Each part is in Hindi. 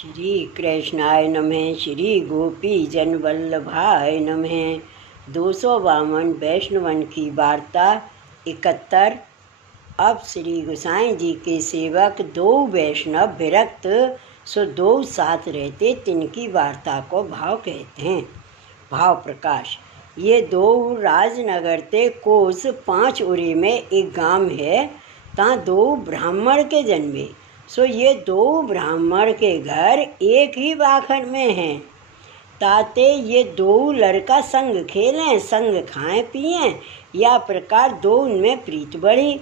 श्री कृष्णाय नमः। श्री गोपी जन वल्लभाय नमः। 252 वैष्णवन की वार्ता 71। अब श्री गोसाई जी के सेवक दो वैष्णव विरक्त सो दो साथ रहते, तिनकी वार्ता को भाव कहते हैं। भाव प्रकाश। ये दो राजनगर ते कोस 5 उरी में एक गांव है, ता दो ब्राह्मण के जन्मे। सो ये दो ब्राह्मण के घर एक ही बाखर में हैं। ताते ये दो लड़का संग खेलें, संग खाएं पिएं, या प्रकार दो उनमें प्रीत बढ़ी।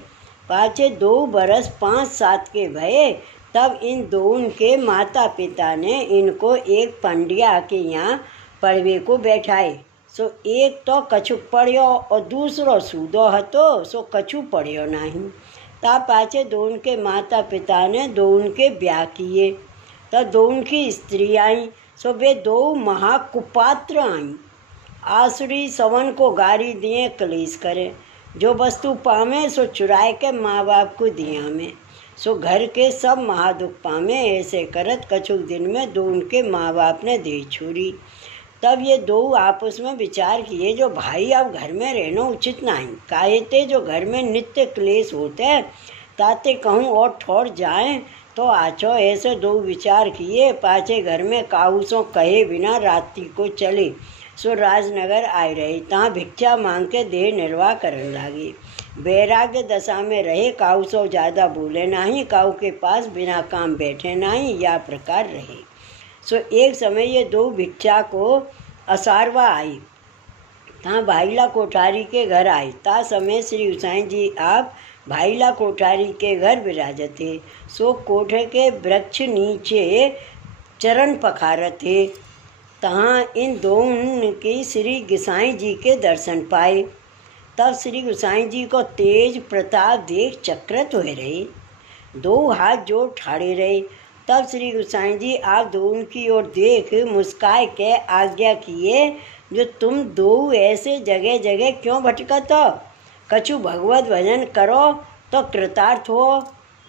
पाचे 2 बरस 5-7 के भये, तब इन दोनों के माता पिता ने इनको एक पंडिया के यहाँ पढ़वे को बैठाए। सो एक तो कछुक पढ़ियो और दूसरो सूदो हतो, सो कछु पढ़ियो नहीं। ता पाचे दोनों के माता पिता ने दोनों के ब्याह किए। तो दोनों की स्त्री आई, सो वे दो महाकुपात्र आई। आसुरी सवन को गारी दिए कलेश करे, जो वस्तु पावे सो चुराए के माँ बाप को दिया में। सो घर के सब महादुख पावे, ऐसे करत कछुक दिन में दोनों के माँ बाप ने दे छोड़ी। तब ये दो आपस में विचार किए, जो भाई अब घर में रहना उचित नहीं, काहे जो घर में नित्य क्लेश होते हैं, ताते कहूँ और ठोर जाएं तो आचो। ऐसे दो विचार किए, पाचे घर में काहूसों कहे बिना रात्रि को चले। सो राजनगर आए रहे, तहाँ भिक्षा मांग के देह निर्वाह करने लगे। वैराग्य दशा में रहे, काहूसों ज़्यादा बोले नहीं, काहू के पास बिना काम बैठे नहीं, या प्रकार रहे। सो एक समय ये दो भिक्षा को असारवा आई, तहाँ भाईला कोठारी के घर आई। ता समय श्री गोसाई जी आप भाईला कोठारी के घर विराजते। सो कोठे के वृक्ष नीचे चरण पखारते। तहाँ इन दोनों की श्री गोसाई जी के दर्शन पाए। तब श्री गोसाई जी को तेज प्रताप देख चक्रत हुए रहे, दो हाथ जोड़ ठाड़े रहे। तब श्री गोसाई जी आप दोनों की ओर देख मुस्काए के आज्ञा किए, जो तुम दो ऐसे जगह जगह क्यों भटकत हो? कछु भगवत भजन करो तो कृतार्थ हो।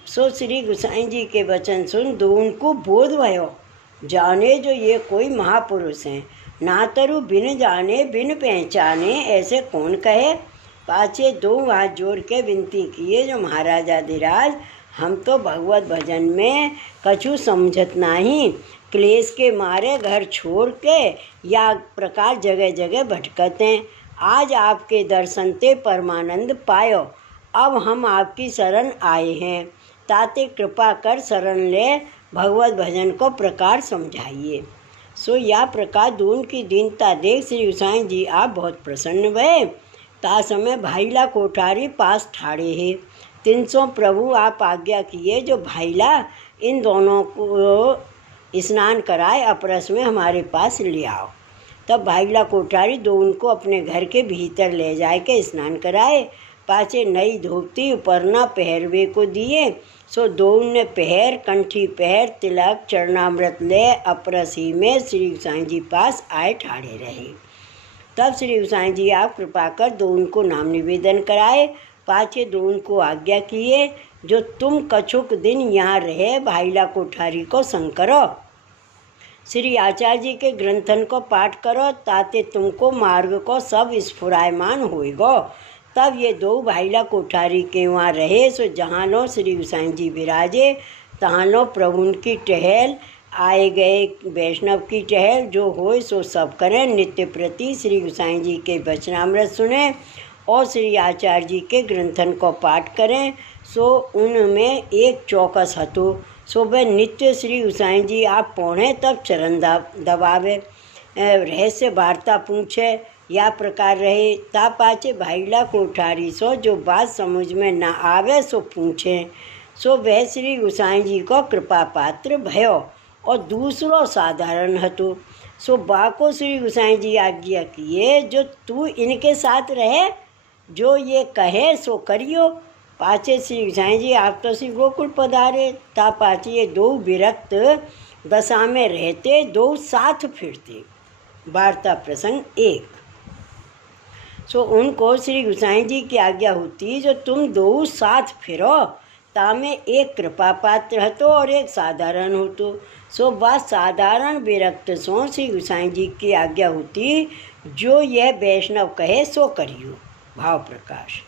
सो श्री गोसाई जी के वचन सुन दोनों को बोध भयो, जाने जो ये कोई महापुरुष हैं। ना तरु बिन जाने बिन पहचाने, ऐसे कौन कहे। पाचे दो हाथ जोड़ के विनती किए, जो महाराजाधिराज हम तो भगवत भजन में कछु समझत नहीं, क्लेश के मारे घर छोड़ के या प्रकार जगह जगह भटकते हैं। आज आपके दर्शन ते परमानंद पायो, अब हम आपकी शरण आए हैं, ताते कृपा कर शरण ले भगवत भजन को प्रकार समझाइए। सो या प्रकार दोनों की दीनता देख श्री गोसाई जी आप बहुत प्रसन्न भये। ता समय भाईला कोठारी पास ठाड़े है। 300 प्रभु आप आज्ञा किए, जो भाईला इन दोनों को स्नान कराए, अपरस में हमारे पास ले आओ। तब भाईला कोठारी दोनों को अपने घर के भीतर ले जाए के स्नान कराए। पाचे नई धोती उपरना पहरवे को दिए। सो दोनों ने पहर, कंठी पहर, तिलक चरणामृत ले अपरस ही में श्री गोसाई जी पास आए ठाड़े रहे। तब श्री गोसाई जी आप कृपा कर दोनों को नाम निवेदन कराए। पाचे दोनों को आज्ञा किए, जो तुम कछुक दिन यहाँ रहे भाईला कोठारी को संग करो, श्री आचार्य जी के ग्रंथन को पाठ करो, ताते तुमको मार्ग को सब स्फुरायमान होएगो। तब ये दो भाईला कोठारी के वहाँ रहे। सो जहाँ लो श्री गोसाई जी विराजे, तहाँ लो प्रभु की टहल आए गए वैष्णव की टहल जो होए सो सब करें। नित्य प्रति श्री गोसाई जी के वचनामृत सुने और श्री आचार्य जी के ग्रंथन को पाठ करें। सो उनमें एक चौकस हतो। सो वह नित्य श्री गोसाई जी आप पौढ़े तब चरण दबावे, रहस्य वार्ता पूछे, या प्रकार रहे। ता पाचे भाईला कोठारी सो जो बात समझ में ना आवे सो पूछे। सो वह श्री गोसाई जी को कृपा पात्र भयो और दूसरो साधारण हतो। सो बाको श्री गोसाई जी आज्ञा किए, जो तू इनके साथ रहे, जो ये कहे सो करियो। पाचे श्री गोसाई जी आप तो श्री गोकुल पधारे। ता पाचे ये दो विरक्त दशा में रहते, दो साथ फिरते। वार्ता प्रसंग 1। सो उनको श्री गोसाई जी की आज्ञा होती, जो तुम दो साथ फिरो, तामे एक कृपा पात्र हतो और एक साधारण होतो। सो बात साधारण विरक्त सो श्री गोसाई जी की आज्ञा होती, जो यह वैष्णव कहे सो करियो। भाव प्रकाश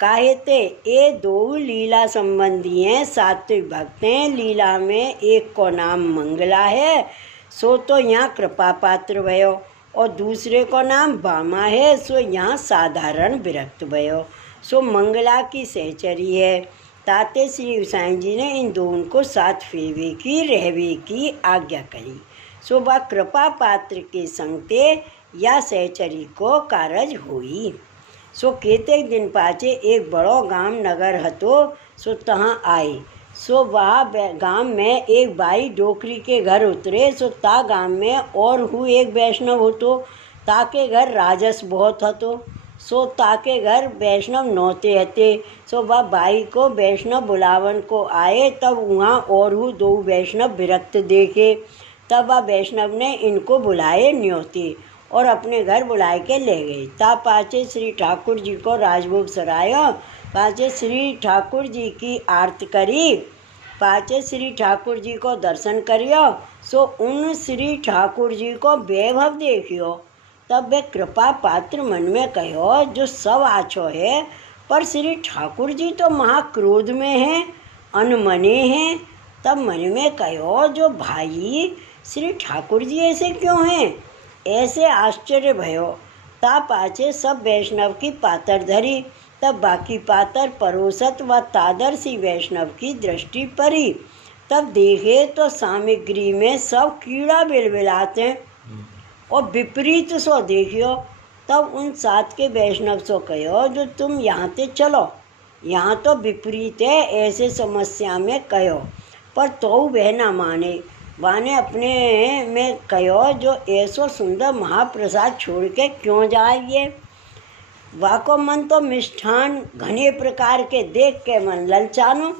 काहे ते ये दो लीला संबंधी हैं, सात्विक भक्त हैं। लीला में एक को नाम मंगला है, सो तो यहाँ कृपा पात्र भयो, और दूसरे को नाम बामा है, सो यहाँ साधारण विरक्त भयो। सो मंगला की सहचरी है। ताते श्री गोसाई जी ने इन दोनों को साथ फेवे की रहवे की आज्ञा करी। सो वह कृपा पात्र के संगते या सहचरी को कारज हुई। सो केते दिन पाचे एक बड़ो गांव नगर हतो, सो तहाँ आए। सो वहाँ गांव में एक बाई डोकरी के घर उतरे। सो ता गांव में और हु एक वैष्णव होतो, ताके घर राजस बहुत हतो। सो ताके घर वैष्णव नौते हते। सो वह बाई को वैष्णव बुलावन को आए, तब वहाँ और हु दो वैष्णव विरक्त देखे। तब वह वैष्णव ने इनको बुलाए न्योते और अपने घर बुलाए के ले गए। ता पाचे श्री ठाकुर जी को राजभोग सरायो। पाचे श्री ठाकुर जी की आरती करी। पाचे श्री ठाकुर जी को दर्शन करियो। सो उन श्री ठाकुर जी को वैभव देखियो। तब वे कृपा पात्र मन में कहो, जो सब आछो है, पर श्री ठाकुर जी तो महाक्रोध में हैं, अनमने हैं। तब मन में कहो, जो भाई श्री ठाकुर जी ऐसे क्यों हैं, ऐसे आश्चर्य भयो। ता पाचे सब वैष्णव की पातर धरी। तब बाकी पातर परोसत व तादर्शी वैष्णव की दृष्टि पड़ी। तब देखे तो सामग्री में सब कीड़ा बिलबिलाते और विपरीत सो देखियो। तब उन साथ के वैष्णव सो कहो, जो तुम यहाँ ते चलो, यहाँ तो विपरीत है, ऐसे समस्या में कहो। पर तो वह न माने। वाने अपने में कहो, जो ऐसो सुंदर महाप्रसाद छोड़ के क्यों जाइए। वाको मन तो मिष्ठान घने प्रकार के देख के मन ललचानो।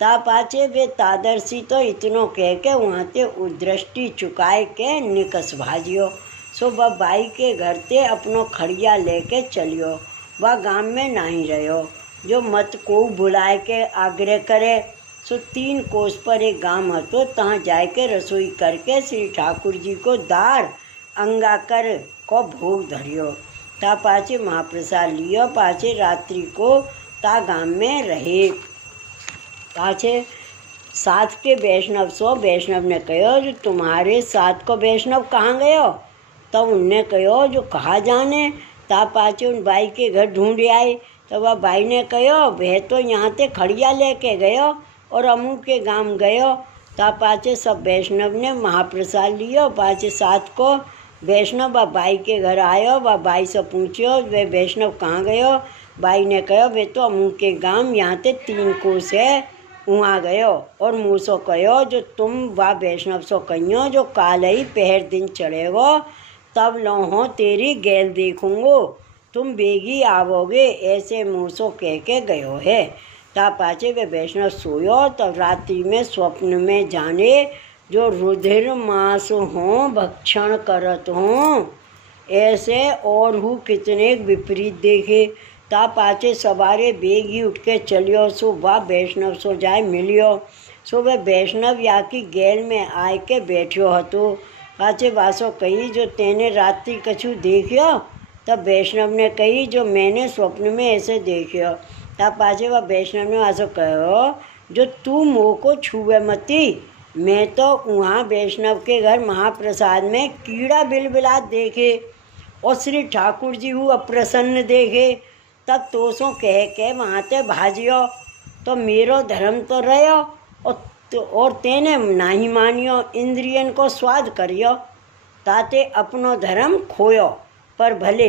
ता पाचे वे तादर्शी तो इतनो कह के वहाँ ते दृष्टि चुकाए के निकस भाजियो। सो वह बाई के घर ते अपनो खड़िया लेके चलियो। वह गांव में नहीं रहो, जो मत को बुलाए के आग्रह करे। सो 3 कोस पर एक गांव हतो, तहाँ जाए के रसोई करके श्री ठाकुर जी को दार अंगाकर को भोग धरियो। ता पाचे महाप्रसाद लियो। पाचे रात्रि को ता गांव में रहे। पाचे साथ के वैष्णव ने कहो, जो तुम्हारे साथ को वैष्णव कहाँ गयो। तब उनने कहो, जो कहाँ जाने। ता पाचे उन बाई के घर ढूंढ आए। तब वह बाई ने कहो, वह तो यहाँ ते खड़िया लेके गयो और अमू के गांव गयो। ता पाचे सब वैष्णव ने महाप्रसाद लियो। पाचे साथ को वैष्णव व बाई के घर आयो। वह बाई से पूछियो, वे वैष्णव कहाँ गयो। बाई ने कहो, वे तो अमू के गांव यहाँ ते 3 कोस है, वहाँ गयो। और मुँह सो कहो, जो तुम व वैष्णव सो कहियो, जो काल ही पहर दिन चढ़ेगो, तब लौहो तेरी गैल देखूंगो, तुम बेगी आवोगे, ऐसे मुँह सो कह के गयो है। ता पाचे वे वैष्णव सोयो। तब रात्रि में स्वप्न में जाने, जो रुधिर मांस हों भक्षण करत हों, ऐसे और हु कितने विपरीत देखे। ता पाचे सवारे बेगी उठ के चलियो। सो वह वैष्णव सो जाए मिलियो। सो वह वैष्णव या की गैल में आए के बैठियो हतो। पाचे वासो कही, जो तेने रात्रि कछु देखियो। तब वैष्णव ने कही, जो मैंने स्वप्न में ऐसे देखियो। तब पाचे वह वैष्णव ने वासो कहो, जो तू मोह को छुए मती। मैं तो वहाँ वैष्णव के घर महाप्रसाद में कीड़ा बिलबिलात देखे और श्री ठाकुर जी हूँ अप्रसन्न देखे। तब तो सो कह के वहाँ ते भाजियो, तो मेरो धर्म तो रहो और तेने नहीं मानियो। इंद्रियन को स्वाद करियो, ताते अपनो धर्म खोयो। पर भले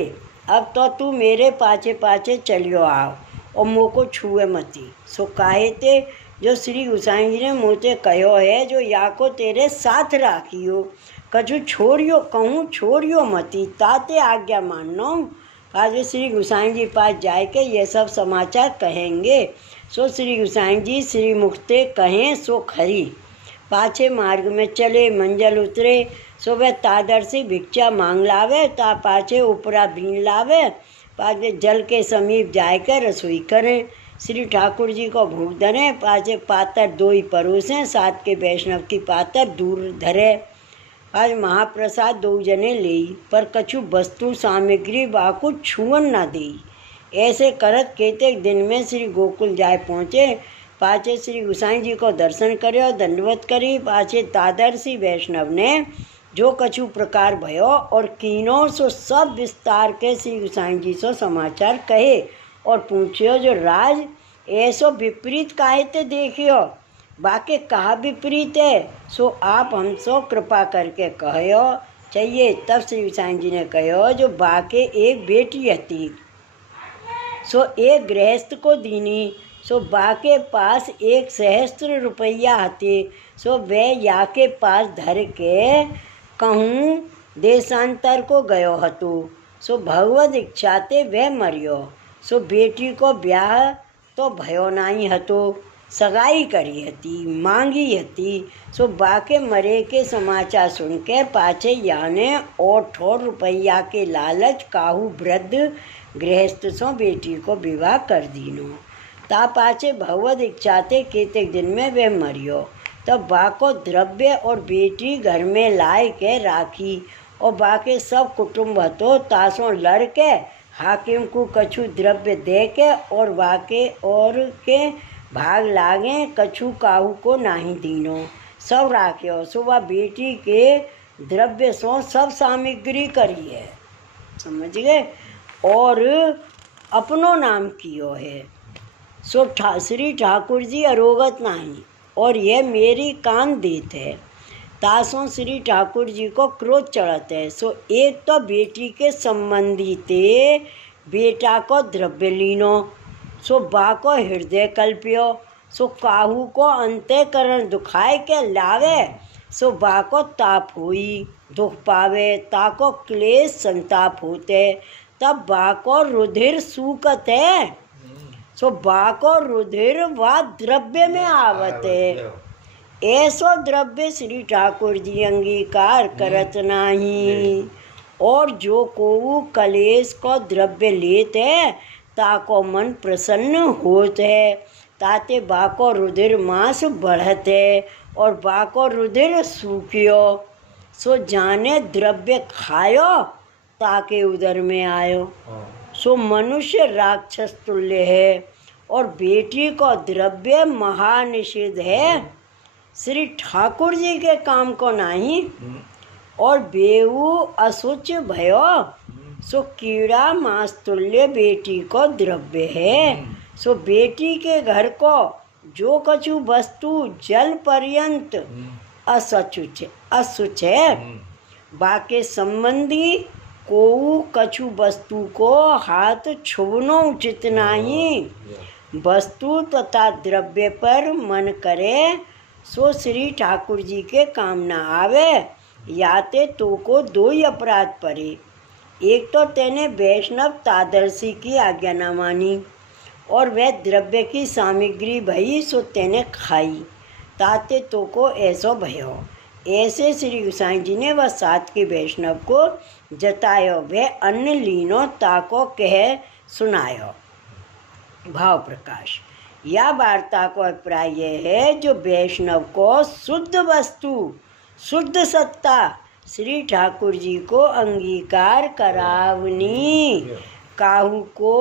अब तो तू मेरे पाचे पाचे चलियो आओ और मोह को छुए मती। सो काहे ते, जो श्री गोसाई जी ने मोते कहो है, जो या को तेरे साथ राखियो, कछु छोड़ियो कहूँ छोड़ियो मती, ताते आज्ञा मानो। आज श्री गोसाई जी पास जाए के ये सब समाचार कहेंगे। सो श्री गोसाई जी श्री मुक्ते कहें सो खरी। पाछे मार्ग में चले, मंजिल उतरे। सो वह तादर्शी भिक्षा मांग लावे। ता पाछे उपरा बीन लावे। पाछे जल के समीप जाए कर रसोई करें। श्री ठाकुर जी को भूख धरे, पाछे पातर दो ही परोसे, साथ के वैष्णव की पातर दूर धरे। आज महाप्रसाद दो जने लेई, पर कछु वस्तु सामग्री बाकु छुअन न देई। ऐसे करत केतेक दिन में श्री गोकुल जाए पहुँचे। पाछे श्री गुसाई जी को दर्शन कर्यो, दंडवत करी। पाछे तादर्शी वैष्णव ने जो कछु प्रकार भयो और कीनो सो सब विस्तार के श्री गुसाई जी सो समाचार कहे और पूछियो, जो राज ऐसो विपरीत काहे ते देखियो, बाके कहा विपरीत है, सो आप हमसो कृपा करके कहो चाहिए। तब श्री गुसाई जी ने कहो, जो बाके एक बेटी हती, सो एक गृहस्थ को दीनी, सो बाके पास 1 सहस्त्र रुपया हते, सो वह या के पास धर के कहूँ देशांतर को गयो हतो, सो भगवद इच्छाते वह मरियो। सो बेटी को ब्याह तो भयो नाही हतो, सगाई करी हती, मांगी हती। सो बाके मरे के समाचार सुन के पाछे याने और ठोर रुपया के लालच काहू वृद्ध गृहस्थ सो बेटी को विवाह कर दीनो। ता पाछे भगवद इच्छाते केतेक दिन में वे मरियो। तब बाको द्रव्य और बेटी घर में लाए के राखी, और बाके सब कुटुंब हतो, तासों लड़ के हाकिम को कछु द्रव्य दे के और वाके और के भाग लागे, कछु काहू को नाही दीनो, सब राख्यो। सुबह बेटी के द्रव्य सो सब सामग्री करी है, समझ गए, और अपनो नाम कियो है। सो श्री ठाकुर जी अरोगत नहीं, और ये मेरी कान देत है। तासों श्री ठाकुर जी को क्रोध चढ़त है। सो एक तो बेटी के संबंधी ते बेटा को द्रव्य लीनो, सो बा को हृदय कल्पियो, सो काहू को अंतःकरण दुखाए के लावे, सो बा को ताप हुई दुख पावे, ताको क्लेश संताप होते, तब बा को रुधिर सूकत है, सो बा को रुधिर व द्रव्य में आवत है। ऐसो द्रव्य श्री ठाकुर जी अंगीकार करत नाही, और जो को कलेश को द्रव्य लेते ताको मन प्रसन्न होत है, ताते बाको रुधिर मास बढ़त है और बाको रुधिर सूखियो, सो जाने द्रव्य खायो ताके उदर में आयो। सो मनुष्य राक्षस तुल्य है, और बेटी को द्रव्य महानिषेध है, श्री ठाकुर जी के काम को नहीं। और बेऊ असुच भयो, सो कीड़ा मांस तुल्य बेटी को द्रव्य है। सो बेटी के घर को जो कछु वस्तु जल पर्यंत असुच है, बाके संबंधी को कछु वस्तु को हाथ छुबनो उचित नहीं। वस्तु तथा द्रव्य पर मन करे, सो श्री ठाकुर जी के काम न आवे। याते तो को दो ही अपराध पड़े, एक तो तेने वैष्णव तादर्शी की आज्ञा न मानी, और वह द्रव्य की सामग्री भई सो तेने खाई, ताते तो को ऐसो भयो। ऐसे श्री गुसाई जी ने वह सात के वैष्णव को जतायो, वह अन्न लीनो ताको कह सुनायो। भाव प्रकाश। यह वार्ता को अभिप्राय यह है, जो वैष्णव को शुद्ध वस्तु शुद्ध सत्ता श्री ठाकुर जी को अंगीकार करावनी, काहू को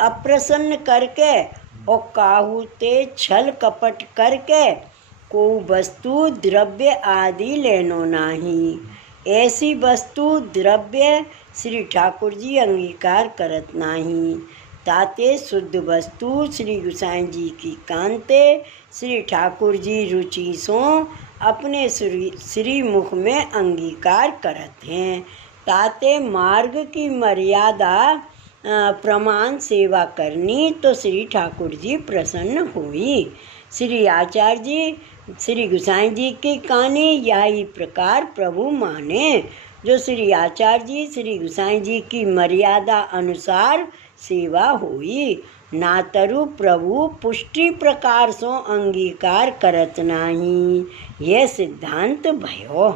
अप्रसन्न करके और काहू ते छल कपट करके को वस्तु द्रव्य आदि लेनो नाही। ऐसी वस्तु द्रव्य श्री ठाकुर जी अंगीकार करत नाही। ताते शुद्ध वस्तु श्री गुसाई जी की कांते श्री ठाकुर जी रुचि सो अपने श्री मुख में अंगीकार करत हैं। ताते मार्ग की मर्यादा प्रमाण सेवा करनी तो श्री ठाकुर जी प्रसन्न हुई। श्री आचार्य जी श्री गुसाई जी की कहानी यही प्रकार प्रभु माने, जो श्री आचार्य जी श्री गुसाई जी की मर्यादा अनुसार सेवा हुई। नातरु प्रभु पुष्टि प्रकार सो अंगीकार करत नाही, यह सिद्धांत भयो।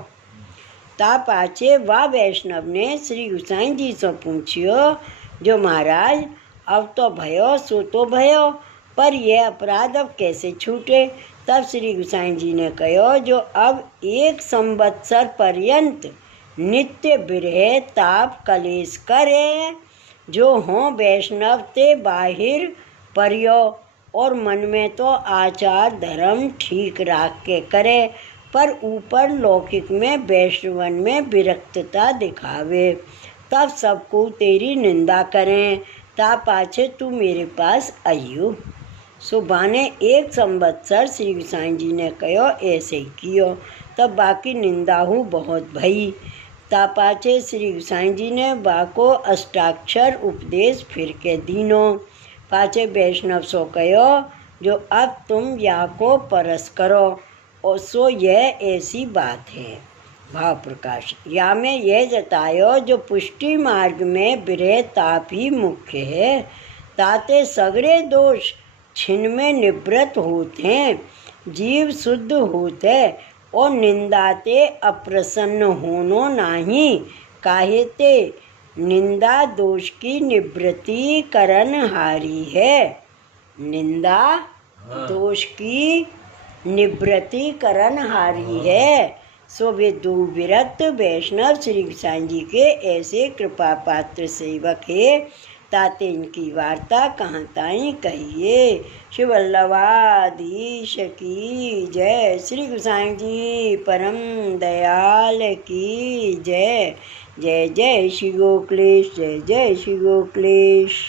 ता पाछे वा वैष्णव ने श्री गुसाई जी से पूछियो, जो महाराज अब तो भयो सो तो भयो, पर यह अपराध अब कैसे छूटे। तब श्री गोसाई जी ने कहो, जो अब 1 संवत्सर पर्यंत नित्य विरह ताप कलेश करे, जो हों वैष्णव ते बाहिर पर्यो, और मन में तो आचार धर्म ठीक राख के करे, पर ऊपर लौकिक में वैष्णवन में विरक्तता दिखावे। तब सबको तेरी निंदा करें, ता पाछे तू मेरे पास आइयो। सो बाने 1 संवत्सर श्री गोसाई जी ने कहो ऐसे ही कियो। तब बाकी निंदा हूँ बहुत भई। ता पाछे श्री गोसाई जी ने बाको अष्टाक्षर उपदेश फिर के दीनो। पाछे वैष्णव सो कहो, जो अब तुम या को परस करो, और सो यह ऐसी बात है। भाव प्रकाश। या में यह जतायो, जो पुष्टि मार्ग में विरह ताप ही मुख्य है, ताते सगड़े दोष छिन में निवृत्त होते हैं, जीव शुद्ध होते, और निंदाते अप्रसन्न होनो नाही, काहेते निंदा दोष की निवृत्ति करन हारी है। निंदा दोष की निवृत्ति करन हारी है। सो वे 2 विरक्त वैष्णव श्री गोसाई जी के ऐसे कृपा पात्र सेवक है, ताते इनकी वार्ता कहाँ ताई कहिए। शिव वल्लभाधीश की जय। श्री गोसाई जी परम दयाल की जय। जय जय श्री गोकुलेश, जय जय श्री गोकुलेश।